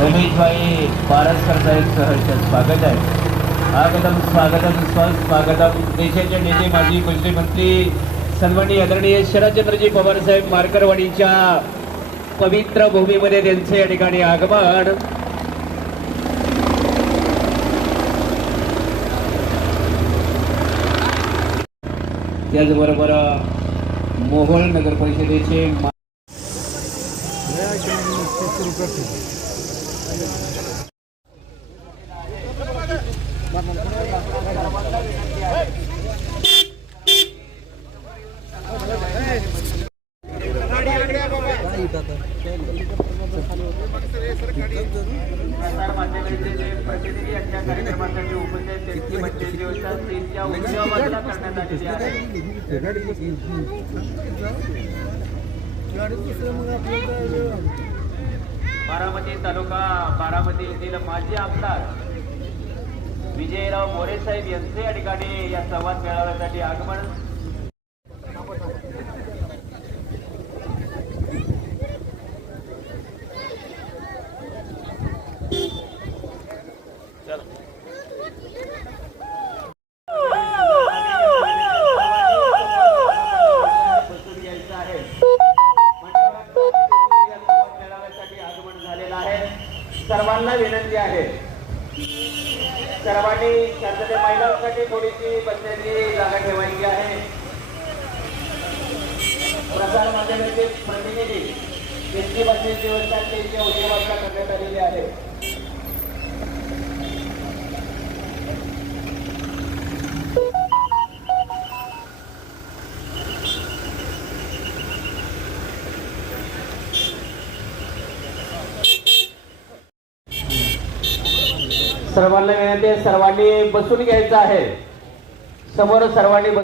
रमेशभाई पारसकरचा एक सहर्ष स्वागत आहे. आगतम स्वागतम स्वस्वागतम. देशाचे नेते माजी कृषी मंत्री सन्माननीय आदरणीय शरदचंद्रजी पवारसाहेब मारकरवाडीच्या पवित्र भूमीमध्ये त्यांचे या ठिकाणी आगमन. त्याचबरोबर मोहोळ नगर परिषदेचे मा- प्रसार माध्यमांचे जे बारामती तालुका बारामती येथील माजी आमदार विजयराव मोरे साहेब यांचे या ठिकाणी या संवाद मेळाव्यासाठी आगमन सर्वांना विनंती आहे. सर्वांनी शांतते महिलांसाठी थोडीशी बसण्याची जागा ठेवायची आहे. प्रसार माध्यमाचे प्रतिनिधी त्यांची बसण्याची व्यवस्था त्यांच्या उद्या करण्यात आलेली आहे सर्वांना विनंती आहे सर्वांनी बसून घ्यायचं आहे. समोर सर्वांनी बस-